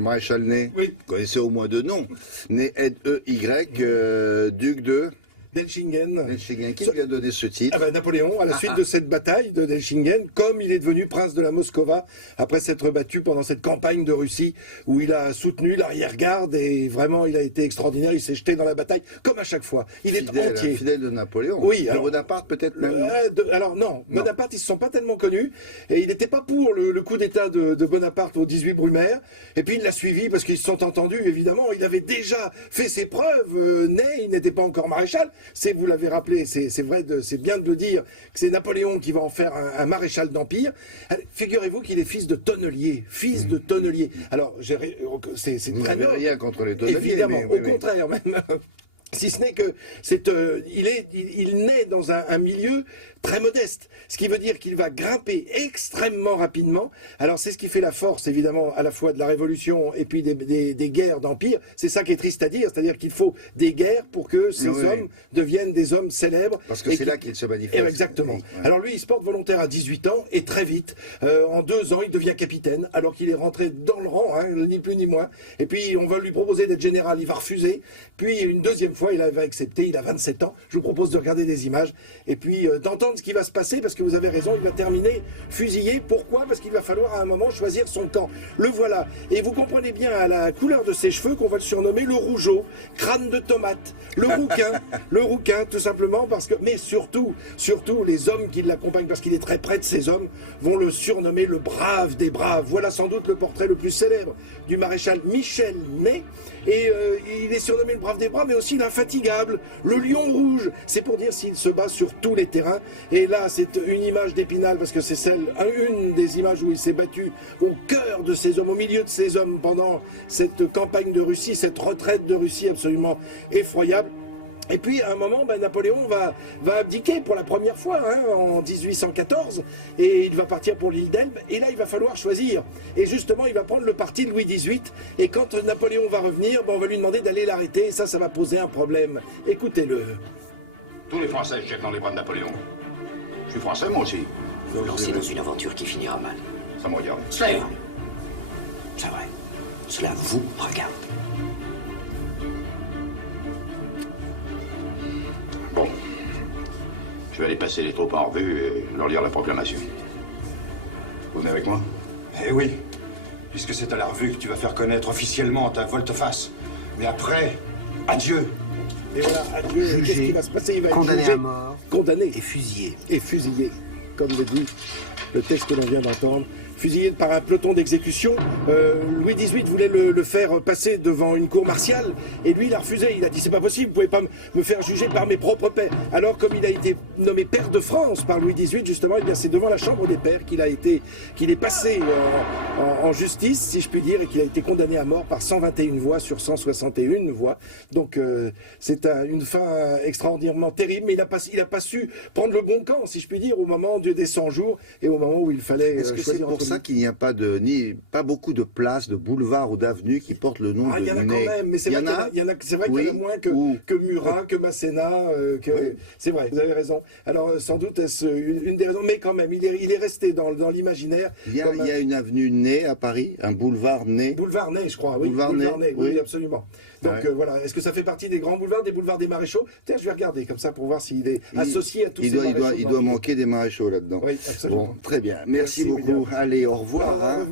Le maréchal Ney, Oui. vous connaissez au moins deux noms. Ney, N-E-Y, duc de Delchingen. Delchingen. Qui lui a donné ce titre? Ah ben, Napoléon, à la suite de cette bataille de Delchingen, comme il est devenu prince de la Moscova, après s'être battu pendant cette campagne de Russie, où il a soutenu l'arrière-garde, et vraiment il a été extraordinaire, il s'est jeté dans la bataille, comme à chaque fois. Il est entier. Fidèle de Napoléon. Oui. De Bonaparte peut-être même. Alors non, Bonaparte, ils ne se sont pas tellement connus, et il n'était pas pour le coup d'état de Bonaparte au 18 Brumaire, et puis il l'a suivi parce qu'ils se sont entendus, évidemment, il avait déjà fait ses preuves, Ney, il n'était pas encore maréchal. Vous l'avez rappelé, c'est vrai, c'est bien de le dire, que c'est Napoléon qui va en faire un maréchal d'Empire. Figurez-vous qu'il est fils de tonnelier, Alors, c'est Vous très n'avez noble. rien contre les tonneliers, Évidemment, mais, au contraire même. Si ce n'est que il naît dans un milieu très modeste, ce qui veut dire qu'il va grimper extrêmement rapidement. Alors c'est ce qui fait la force évidemment à la fois de la Révolution et puis des guerres d'Empire. C'est ça qui est triste à dire, c'est-à-dire qu'il faut des guerres pour que ces hommes deviennent des hommes célèbres. Parce que c'est là qu'ils se manifestent. Exactement. Alors lui, il se porte volontaire à 18 ans et très vite, en 2 ans, il devient capitaine alors qu'il est rentré dans le rang, ni plus ni moins. Et puis on va lui proposer d'être général, il va refuser. Puis une deuxième fois, il va accepter, il a 27 ans. Je vous propose de regarder des images et puis d'entendre ce qui va se passer, parce que vous avez raison, il va terminer fusillé. Pourquoi? Parce qu'il va falloir à un moment choisir son camp. Le voilà. Et vous comprenez bien à la couleur de ses cheveux qu'on va le surnommer le rougeau, crâne de tomate, le rouquin, tout simplement, parce que, mais surtout, les hommes qui l'accompagnent, parce qu'il est très près de ces hommes, vont le surnommer le brave des braves. Voilà sans doute le portrait le plus célèbre du maréchal Michel Ney. Et il est surnommé le brave des braves, mais aussi l'infatigable, le lion rouge. C'est pour dire s'il se bat sur tous les terrains. Et là, c'est une image d'Épinal, parce que c'est une des images où il s'est battu au cœur de ces hommes, au milieu de ces hommes, pendant cette campagne de Russie, cette retraite de Russie absolument effroyable. Et puis, à un moment, Napoléon va abdiquer pour la première fois, en 1814, et il va partir pour l'île d'Elbe, et là, il va falloir choisir. Et justement, il va prendre le parti de Louis XVIII, et quand Napoléon va revenir, on va lui demander d'aller l'arrêter, et ça va poser un problème. Écoutez-le. Tous les Français se jettent dans les bras de Napoléon. Je suis français, moi aussi. Vous lancez dans une aventure qui finira mal. Ça me regarde. Cela est vrai. C'est vrai. Cela vous regarde. Bon. Je vais aller passer les troupes en revue et leur lire la proclamation. Vous venez avec moi? Eh oui, puisque c'est à la revue que tu vas faire connaître officiellement ta volte-face. Mais après, adieu. Et voilà, adieu. Qu'est-ce qui va se passer? Il va être Condamné jugé, à mort. condamné Et fusillé. et fusillé, comme le dit le texte que l'on vient d'entendre. Fusillé par un peloton d'exécution. Louis XVIII voulait le faire passer devant une cour martiale, et lui il a refusé. Il a dit c'est pas possible, vous pouvez pas me faire juger par mes propres pairs. Alors comme il a été nommé pair de France par Louis XVIII justement, eh bien c'est devant la chambre des pairs qu'il est passé en justice, si je puis dire, et qu'il a été condamné à mort par 121 voix sur 161 voix. Donc c'est une fin extraordinairement terrible, mais il a pas su prendre le bon camp, si je puis dire, au moment des 100 jours et au moment où il fallait Est-ce que c'est choisir pour entre ça qu'il n'y a pas beaucoup de places, de boulevards ou d'avenues qui portent le nom de il y en a Ney? quand même, mais c'est vrai qu'il y en a moins que Murat, que Masséna, c'est vrai, vous avez raison. Alors sans doute est-ce une des raisons, mais quand même, il est resté dans l'imaginaire. Il y a une avenue Ney à Paris, un boulevard Ney. Boulevard Ney, je crois, oui. Boulevard Ney, oui, oui. absolument. Donc voilà, est-ce que ça fait partie des grands boulevards, des boulevards des maréchaux? Tiens, je vais regarder comme ça pour voir s'il est associé à tous ces maréchaux. Il doit manquer des maréchaux là-dedans. Oui, absolument. Bon, très bien. Merci beaucoup. William. Allez, au revoir. Au revoir.